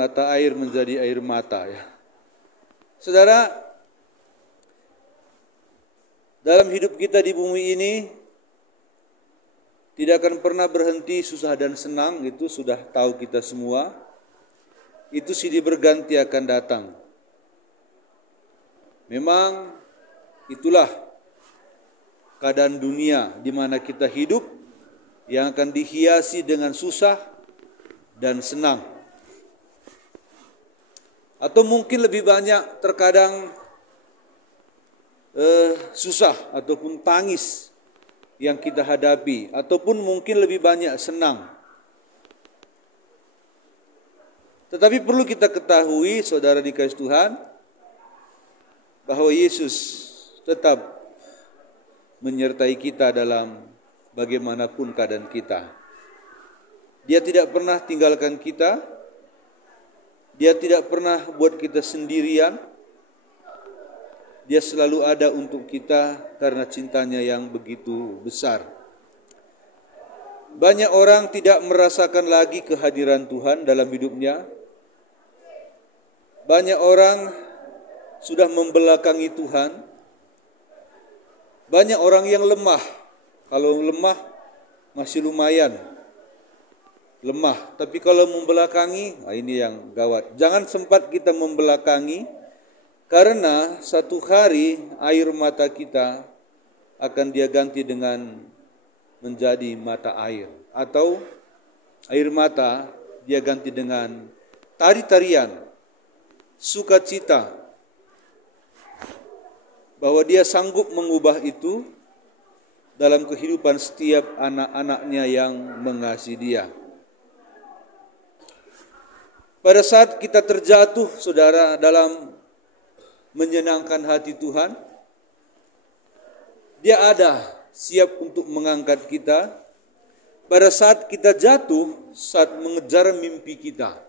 Mata air menjadi air mata ya. Saudara, dalam hidup kita di bumi ini tidak akan pernah berhenti susah dan senang, itu sudah tahu kita semua. Itu silih berganti akan datang. Memang itulah keadaan dunia di mana kita hidup, yang akan dihiasi dengan susah dan senang. Atau mungkin lebih banyak terkadang susah ataupun tangis yang kita hadapi, ataupun mungkin lebih banyak senang. Tetapi perlu kita ketahui, saudara dikasih Tuhan, bahwa Yesus tetap menyertai kita dalam bagaimanapun keadaan kita. Dia tidak pernah tinggalkan kita. Dia tidak pernah buat kita sendirian. Dia selalu ada untuk kita karena cintanya yang begitu besar. Banyak orang tidak merasakan lagi kehadiran Tuhan dalam hidupnya. Banyak orang sudah membelakangi Tuhan. Banyak orang yang lemah. Kalau lemah masih lumayan. Lemah, tapi kalau membelakangi, ini yang gawat. Jangan sempat kita membelakangi, karena satu hari air mata kita akan dia ganti dengan menjadi mata air, atau air mata dia ganti dengan tari-tarian, sukacita, bahwa dia sanggup mengubah itu dalam kehidupan setiap anak-anaknya yang mengasihi dia. Pada saat kita terjatuh, saudara, dalam menyenangkan hati Tuhan, Dia ada siap untuk mengangkat kita. Pada saat kita jatuh, saat mengejar mimpi kita.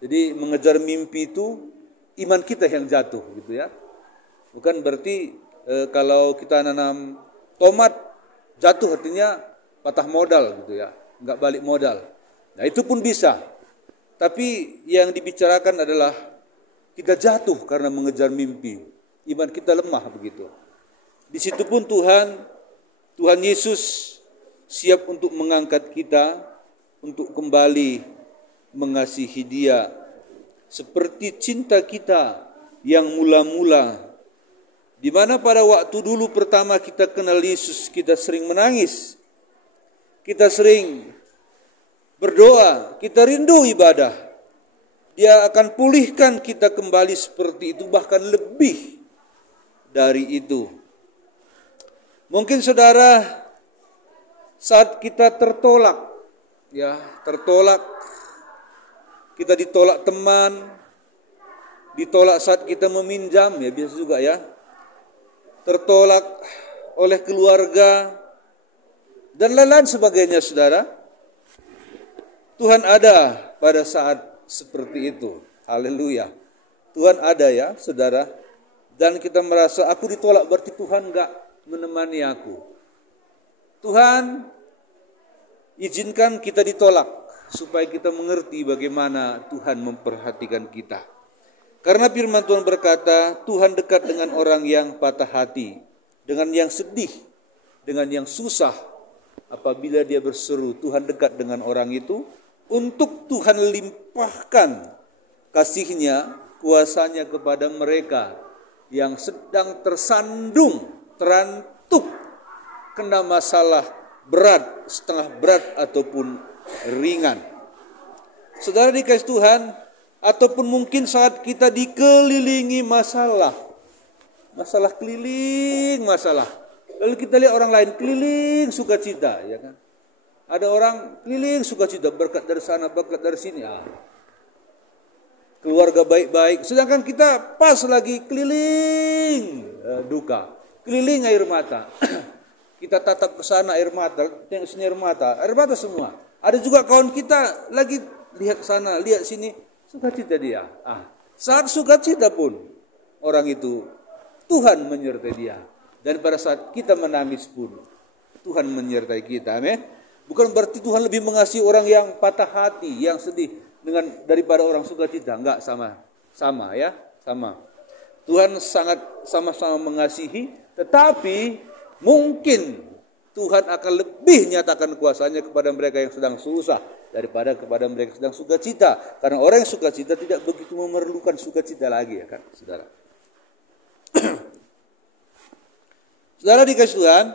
Jadi mengejar mimpi itu iman kita yang jatuh, gitu ya. Bukan berarti kalau kita nanam tomat jatuh artinya patah modal, gitu ya, nggak balik modal. Nah itu pun bisa. Tapi yang dibicarakan adalah kita jatuh karena mengejar mimpi. Iman kita lemah begitu. Di situ pun Tuhan Yesus siap untuk mengangkat kita, untuk kembali mengasihi Dia. Seperti cinta kita yang mula-mula, di mana pada waktu dulu pertama kita kenal Yesus, kita sering menangis. Kita sering berdoa, kita rindu ibadah. Dia akan pulihkan kita kembali seperti itu, bahkan lebih dari itu. Mungkin saudara, saat kita tertolak, kita ditolak teman, ditolak saat kita meminjam, biasa juga ya. Tertolak oleh keluarga dan lain-lain sebagainya, saudara. Tuhan ada pada saat seperti itu. Haleluya. Tuhan ada ya, saudara. Dan kita merasa aku ditolak, berarti Tuhan enggak menemani aku. Tuhan izinkan kita ditolak supaya kita mengerti bagaimana Tuhan memperhatikan kita. Karena firman Tuhan berkata, Tuhan dekat dengan orang yang patah hati, dengan yang sedih, dengan yang susah. Apabila dia berseru, Tuhan dekat dengan orang itu. Untuk Tuhan limpahkan kasih-Nya, kuasa-Nya kepada mereka yang sedang tersandung, terantuk, kena masalah berat, setengah berat ataupun ringan. Saudara dikasih Tuhan, ataupun mungkin saat kita dikelilingi masalah keliling masalah. Lalu kita lihat orang lain keliling sukacita, ya kan? Ada orang keliling sukacita, berkat dari sana, berkat dari sini. Keluarga baik-baik. Sedangkan kita pas lagi keliling duka, keliling air mata. Kita tatap ke sana air mata, tengok sini air mata semua. Ada juga kawan kita lagi lihat sana, lihat sini, sukacita dia. Saat sukacita pun orang itu Tuhan menyertai dia. Dan pada saat kita menangis pun Tuhan menyertai kita. Amin. Bukan berarti Tuhan lebih mengasihi orang yang patah hati, yang sedih. dengan daripada orang sukacita? Enggak, sama ya, sama. Tuhan sangat sama-sama mengasihi, tetapi mungkin Tuhan akan lebih nyatakan kuasanya kepada mereka yang sedang susah daripada kepada mereka yang sedang sukacita. Karena orang yang sukacita tidak begitu memerlukan sukacita lagi, ya kan, saudara. Saudara dikasih Tuhan,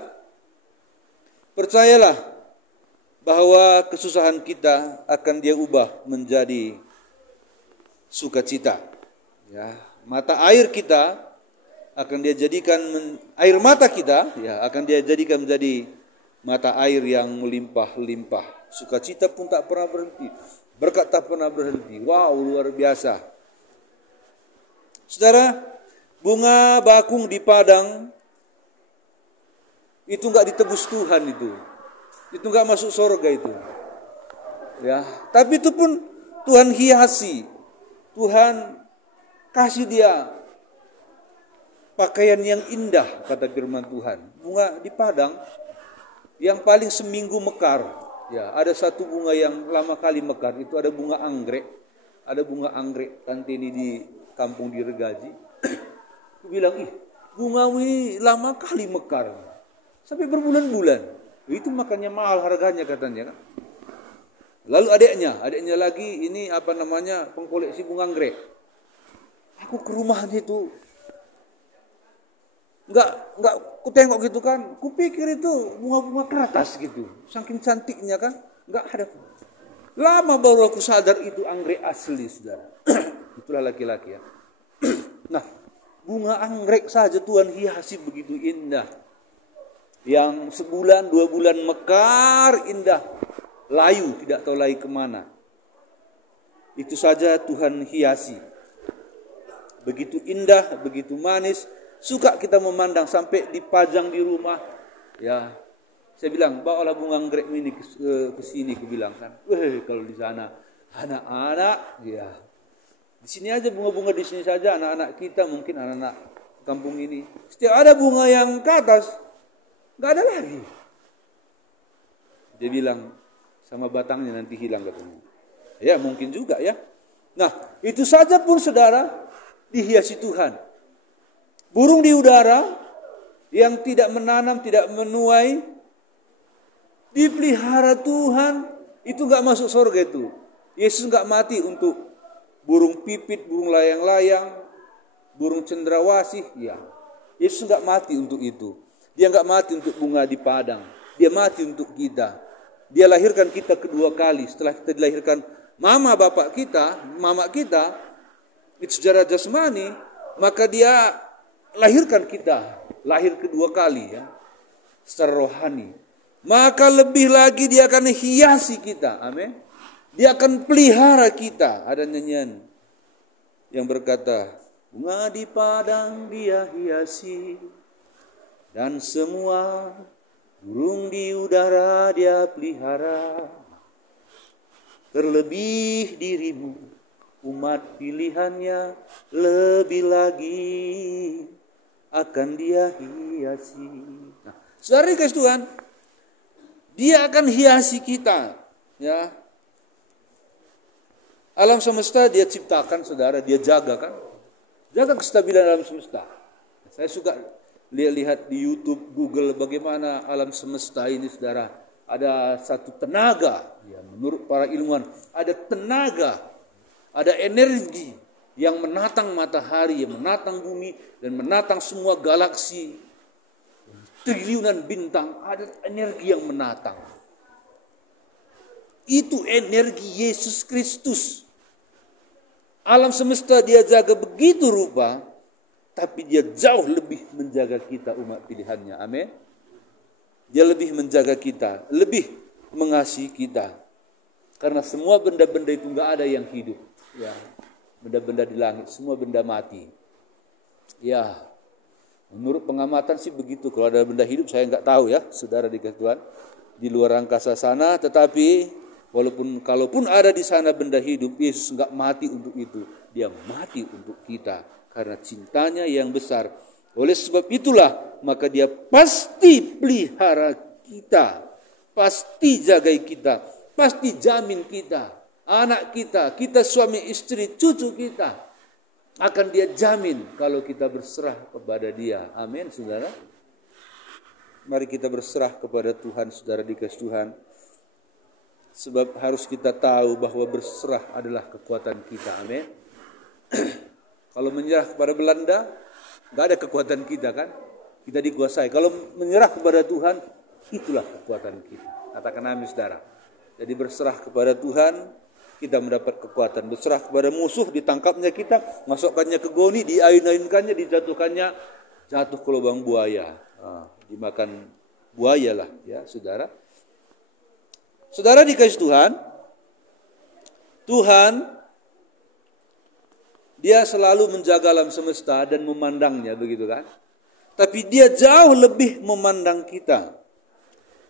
percayalah bahwa kesusahan kita akan Dia ubah menjadi sukacita. Ya, mata air kita akan Dia jadikan air mata kita, ya, akan Dia jadikan menjadi mata air yang melimpah-limpah. Sukacita pun tak pernah berhenti, berkat tak pernah berhenti. Wow, luar biasa. Saudara, bunga bakung di padang itu enggak ditebus Tuhan itu enggak masuk surga itu. Ya, tapi itu pun Tuhan hiasi. Tuhan kasih dia pakaian yang indah, kata firman Tuhan. Bunga di padang yang paling seminggu mekar. Ya, ada satu bunga yang lama kali mekar, itu ada bunga anggrek. Ada bunga anggrek, tante ini di kampung di Regaji. Aku bilang, bunga ini lama kali mekar. Sampai berbulan-bulan. Itu makanya mahal harganya katanya kan. Lalu adiknya lagi ini pengkoleksi bunga anggrek. Aku ke rumahnya itu enggak ku tengok gitu kan. Kupikir itu bunga-bunga kertas gitu. Saking cantiknya kan, enggak ada. Lama baru aku sadar itu anggrek asli, saudara. Itulah laki-laki ya. Nah, bunga anggrek saja Tuhan hiasi begitu indah. Yang sebulan, 2 bulan mekar indah, layu, tidak tahu lagi kemana. Itu saja Tuhan hiasi. Begitu indah, begitu manis, suka kita memandang sampai dipajang di rumah. Ya, saya bilang, bawalah bunga anggrek ini ke sini, aku bilang kan. Kalau di sana anak-anak, ya. Di sini aja bunga-bunga di sini saja, anak-anak kita mungkin anak-anak kampung ini. Setiap ada bunga yang ke atas, enggak ada lagi. Dia bilang, sama batangnya nanti hilang katanya. Ya mungkin juga ya. Nah itu saja pun saudara dihiasi Tuhan. Burung di udara yang tidak menanam, tidak menuai, dipelihara Tuhan. Itu enggak masuk surga itu. Yesus enggak mati untuk burung pipit, burung layang-layang, burung cendrawasih. Ya, Yesus enggak mati untuk itu. Dia enggak mati untuk bunga di padang. Dia mati untuk kita. Dia lahirkan kita kedua kali. Setelah kita dilahirkan mama kita, itu secara jasmani, maka dia lahirkan kita. Lahir kedua kali ya. Secara rohani. Maka lebih lagi dia akan hiasi kita. Amin. Dia akan pelihara kita. Ada nyanyian yang berkata, bunga di padang dia hiasi. Dan semua burung di udara dia pelihara. Terlebih dirimu, umat pilihannya, lebih lagi akan dia hiasi. Nah, saudara dikasih Tuhan, dia akan hiasi kita. Ya. Alam semesta dia ciptakan, saudara, dia jaga kan. Jaga kestabilan alam semesta. Saya suka lihat di YouTube, Google bagaimana alam semesta ini, saudara. Ada satu tenaga, ya, menurut para ilmuwan, ada tenaga, ada energi yang menatang matahari, yang menatang bumi, dan menatang semua galaksi. Triliunan bintang, ada energi yang menatang. Itu energi Yesus Kristus. Alam semesta dia jaga begitu rupa, tapi dia jauh lebih menjaga kita umat pilihannya. Amin. Dia lebih menjaga kita, lebih mengasihi kita. Karena semua benda-benda itu enggak ada yang hidup. Ya, benda-benda di langit, semua benda mati. Ya, menurut pengamatan sih begitu. Kalau ada benda hidup saya enggak tahu ya, saudara dikasih Tuhan. Di luar angkasa sana, tetapi kalaupun ada di sana benda hidup, Yesus enggak mati untuk itu. Dia mati untuk kita. Karena cintanya yang besar. Oleh sebab itulah, maka dia pasti pelihara kita. Pasti jagai kita. Pasti jamin kita. anak kita, kita suami istri, cucu kita, akan dia jamin kalau kita berserah kepada dia. Amin, saudara. Mari kita berserah kepada Tuhan, saudara dikasih Tuhan. Sebab harus kita tahu bahwa berserah adalah kekuatan kita. Amin. Kalau menyerah kepada Belanda, nggak ada kekuatan kita kan? Kita dikuasai. Kalau menyerah kepada Tuhan, itulah kekuatan kita. Katakan amin, saudara. Jadi berserah kepada Tuhan, kita mendapat kekuatan. Berserah kepada musuh, ditangkapnya kita, masukkannya ke goni, diayun-ayunkannya, dijatuhkannya, jatuh ke lubang buaya. Dimakan buaya lah, ya saudara. Saudara dikasih Tuhan, Tuhan dia selalu menjaga alam semesta dan memandangnya, begitu kan? Tapi dia jauh lebih memandang kita.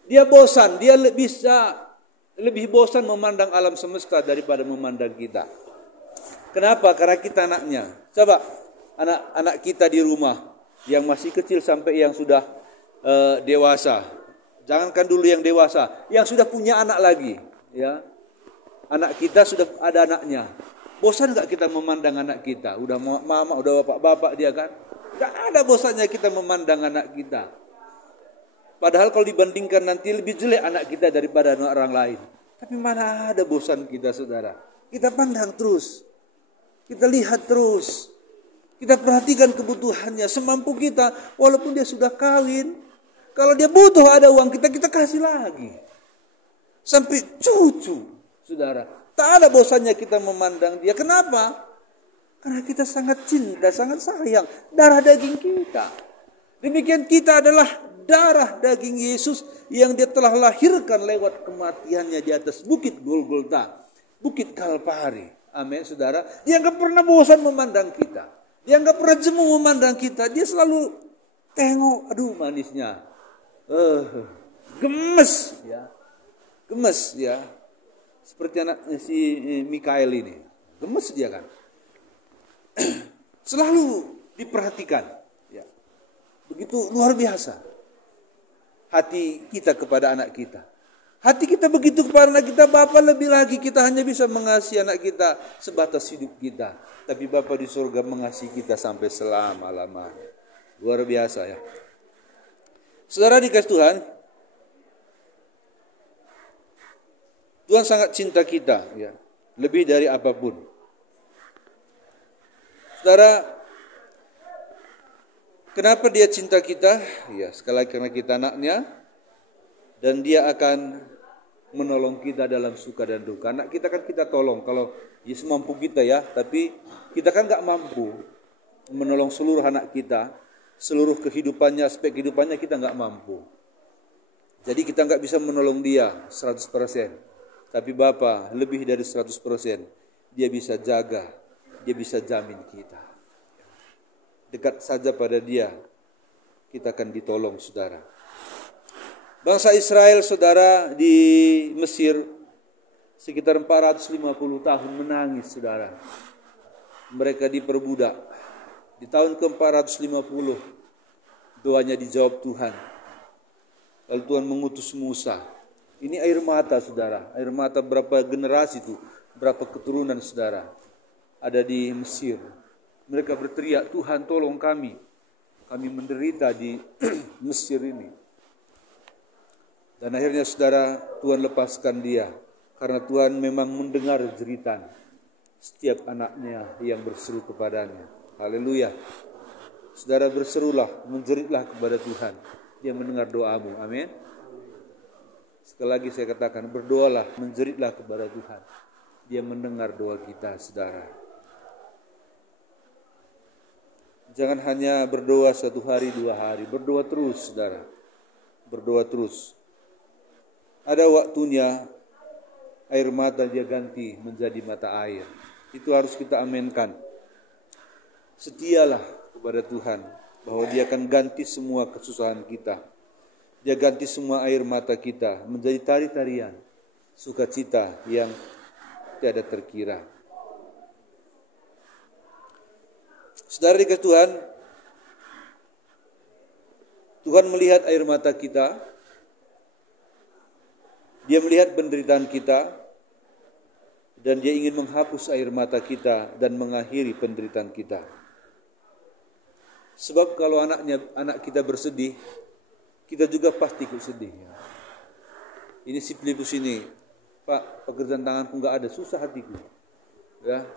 Dia bosan, dia lebih bosan memandang alam semesta daripada memandang kita. Kenapa? Karena kita anaknya. Coba anak-anak kita di rumah yang masih kecil sampai yang sudah dewasa. Jangankan dulu yang dewasa, yang sudah punya anak lagi, ya. Anak kita sudah ada anaknya. Bosan enggak kita memandang anak kita? Udah mama, udah bapak-bapak dia kan? Enggak ada bosannya kita memandang anak kita. Padahal kalau dibandingkan nanti lebih jelek anak kita daripada anak orang lain. Tapi mana ada bosan kita, saudara? Kita pandang terus. Kita lihat terus. Kita perhatikan kebutuhannya semampu kita, walaupun dia sudah kawin. Kalau dia butuh ada uang kita kasih lagi. Sampai cucu, saudara. Tak ada bosannya kita memandang dia. Kenapa? Karena kita sangat cinta, sangat sayang. Darah daging kita. Demikian kita adalah darah daging Yesus yang dia telah lahirkan lewat kematiannya di atas bukit Golgota. Bukit Kalpari. Amin, saudara. Dia enggak pernah bosan memandang kita. Dia enggak pernah jemu memandang kita. Dia selalu tengok, aduh manisnya. Gemes ya. Gemes ya. Seperti anak si Mikael ini. Gemes dia kan. Selalu diperhatikan ya. Begitu luar biasa hati kita kepada anak kita. Hati kita begitu kepada anak kita, Bapa lebih lagi kita hanya bisa mengasihi anak kita sebatas hidup kita. Tapi Bapa di surga mengasihi kita sampai selama-lamanya. Luar biasa ya. Saudara dikasih Tuhan, Tuhan sangat cinta kita, ya, lebih dari apapun. Saudara, kenapa dia cinta kita? Ya, sekali lagi karena kita anaknya, dan dia akan menolong kita dalam suka dan duka. Anak kita kan kita tolong, kalau ya semampu kita ya, tapi kita kan gak mampu menolong seluruh anak kita. Seluruh kehidupannya, aspek kehidupannya kita nggak mampu. Jadi kita nggak bisa menolong dia 100%. Tapi Bapa lebih dari 100%. Dia bisa jaga, dia bisa jamin kita. Dekat saja pada dia, kita akan ditolong, saudara. Bangsa Israel, saudara, di Mesir sekitar 450 tahun menangis, saudara. Mereka diperbudak. Di tahun ke-450, doanya dijawab Tuhan. Lalu Tuhan mengutus Musa. Ini air mata, saudara. Air mata berapa generasi itu, berapa keturunan, saudara. Ada di Mesir. Mereka berteriak, Tuhan tolong kami. Kami menderita di Mesir ini. Dan akhirnya, saudara, Tuhan lepaskan dia. Karena Tuhan memang mendengar jeritan setiap anaknya yang berseru kepadanya. Haleluya. Saudara berserulah, menjeritlah kepada Tuhan. Dia mendengar doamu. Amin. Sekali lagi saya katakan, berdoalah, menjeritlah kepada Tuhan. Dia mendengar doa kita, saudara. Jangan hanya berdoa 1 hari, 2 hari. Berdoa terus, saudara. Berdoa terus. Ada waktunya air mata dia ganti menjadi mata air. Itu harus kita aminkan. Setialah kepada Tuhan bahwa dia akan ganti semua kesusahan kita. Dia ganti semua air mata kita menjadi tari-tarian sukacita yang tiada terkira. Saudara dikasih Tuhan, Tuhan melihat air mata kita. Dia melihat penderitaan kita. dan Dia ingin menghapus air mata kita dan mengakhiri penderitaan kita. Sebab kalau anak kita bersedih, kita juga pasti ikut sedih. Ini si Filipus ini, Pak, pekerjaan tanganku nggak ada, susah hatiku. Ya,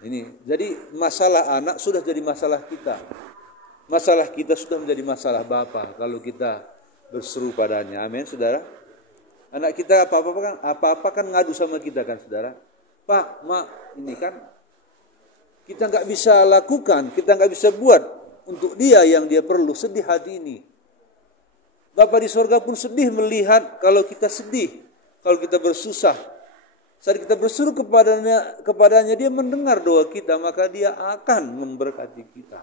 ini jadi masalah anak sudah jadi masalah kita. Masalah kita sudah menjadi masalah Bapa kalau kita berseru padanya. Amin, saudara. Anak kita apa-apa kan ngadu sama kita kan, saudara. Pak, Mak, ini kan kita nggak bisa lakukan, kita nggak bisa buat untuk dia yang dia perlu. Sedih hati ini. Bapa di sorga pun sedih melihat kalau kita sedih, kalau kita bersusah. Saat kita berseru kepadanya dia mendengar doa kita, maka dia akan memberkati kita,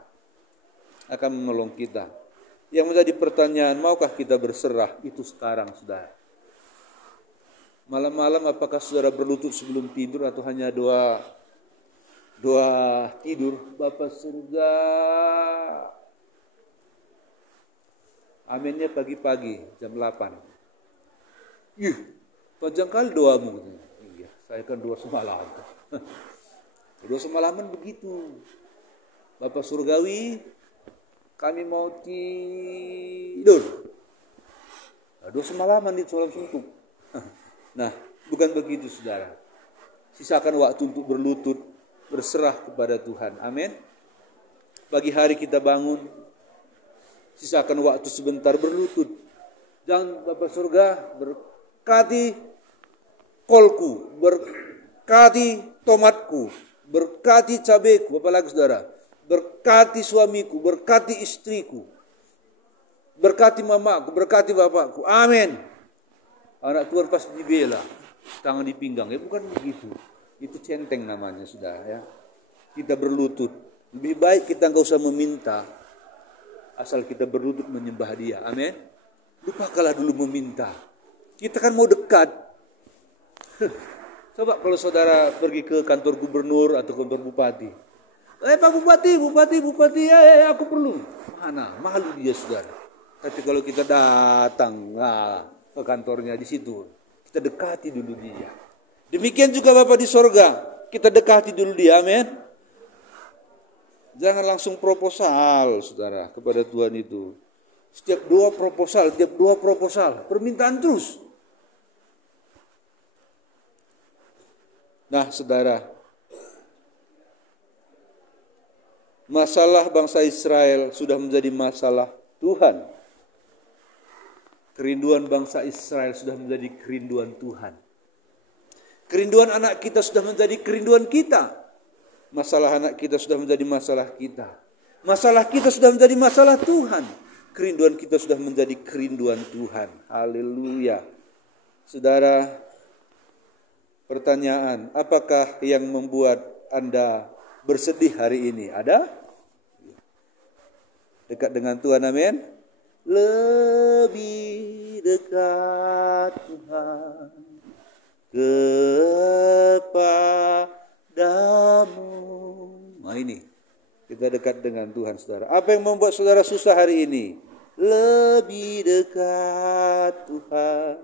akan menolong kita. Yang menjadi pertanyaan, maukah kita berserah? Itu sekarang, saudara. Malam-malam apakah saudara berlutut sebelum tidur atau hanya doa tidur? Bapa surga. Aminnya pagi-pagi jam 8. Panjang kali doamu. Iya, saya kan doa semalam. Doa semalaman begitu. Bapa surgawi, kami mau tidur. Doa semalaman di solam suntuk. Nah, bukan begitu, saudara. Sisakan waktu untuk berlutut, berserah kepada Tuhan. Amin. Pagi hari kita bangun, sisakan waktu sebentar berlutut. Jangan Bapa surga berkati kolku, berkati tomatku, berkati cabeku, apalagi saudara, berkati suamiku, berkati istriku, berkati mamaku, berkati bapakku. Amin. Anak Tuhan pasti dibela, tangan di pinggang. Ya bukan begitu. Itu centeng namanya, saudara. Ya. Kita berlutut. Lebih baik kita nggak usah meminta, asal kita berlutut menyembah Dia. Amin. Lupakanlah dulu meminta. Kita kan mau dekat. Coba kalau saudara pergi ke kantor gubernur atau kantor bupati. Pak Bupati, aku perlu. Mana? Malu dia, saudara. Tapi kalau kita datang, ke kantornya di situ, kita dekati dulu dia. Demikian juga Bapa di sorga, kita dekati dulu dia. Amin. Jangan langsung proposal, saudara, kepada Tuhan itu. Setiap doa proposal, permintaan terus. Nah, saudara, masalah bangsa Israel sudah menjadi masalah Tuhan. Kerinduan bangsa Israel sudah menjadi kerinduan Tuhan. Kerinduan anak kita sudah menjadi kerinduan kita. Masalah anak kita sudah menjadi masalah kita. Masalah kita sudah menjadi masalah Tuhan. Kerinduan kita sudah menjadi kerinduan Tuhan. Haleluya. Saudara, pertanyaan, apakah yang membuat Anda bersedih hari ini? Ada? Dekat dengan Tuhan, amin. Lebih dekat Tuhan kepadamu. Nah ini, kita dekat dengan Tuhan, saudara. Apa yang membuat saudara susah hari ini? Lebih dekat Tuhan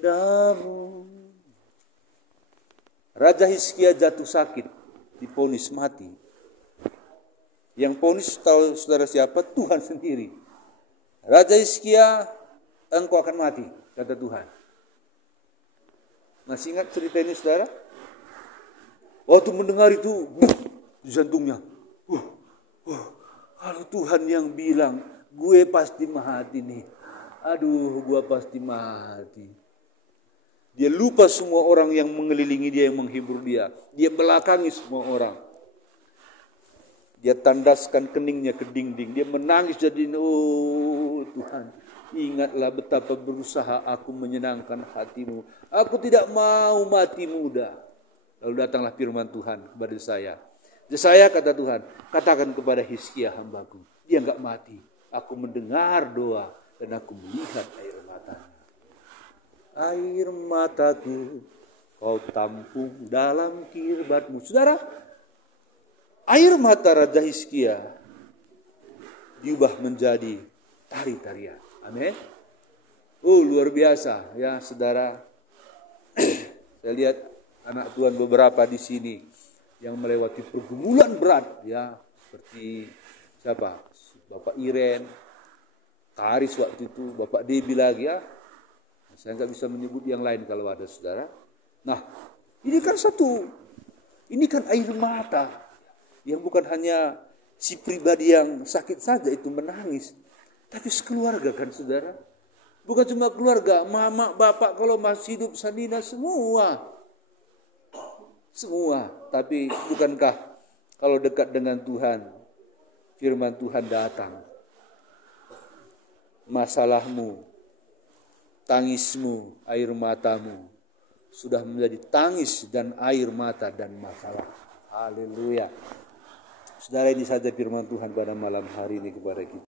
kepadamu. Raja Hizkia jatuh sakit, divonis mati. Yang vonis tahu saudara siapa? Tuhan sendiri. Raja Hizkia, engkau akan mati, kata Tuhan. Masih ingat cerita ini, saudara? Waktu mendengar itu, di jantungnya. Kalau Tuhan yang bilang, gue pasti mati nih. Aduh, gue pasti mati. Dia lupa semua orang yang mengelilingi dia, yang menghibur dia. Dia belakangi semua orang. Dia tandaskan keningnya ke dinding. Dia menangis jadi, oh Tuhan, ingatlah betapa berusaha aku menyenangkan hatimu. Aku tidak mau mati muda. Lalu datanglah firman Tuhan kepada saya. Saya, kata Tuhan, katakan kepada Hizkia hambaku, dia enggak mati. Aku mendengar doa dan aku melihat air matanya. Air mataku kau tampung dalam kirbatmu. Saudara, air mata Raja Hizkia diubah menjadi tari-tarian. Amin. Luar biasa ya saudara. Saya lihat anak Tuhan beberapa di sini yang melewati pergumulan berat ya, seperti siapa? Bapak Iren, Karis waktu itu, Bapak Debi lagi ya. Saya nggak bisa menyebut yang lain kalau ada saudara. Nah, ini kan air mata yang bukan hanya si pribadi yang sakit saja itu menangis, tapi sekeluarga kan saudara. Bukan cuma keluarga, mama, bapak kalau masih hidup, Sanina, semua. Tapi bukankah kalau dekat dengan Tuhan, firman Tuhan datang, masalahmu, tangismu, air matamu sudah menjadi tangis dan air mata dan masalah. Haleluya. Saudara, ini saja firman Tuhan pada malam hari ini kepada kita.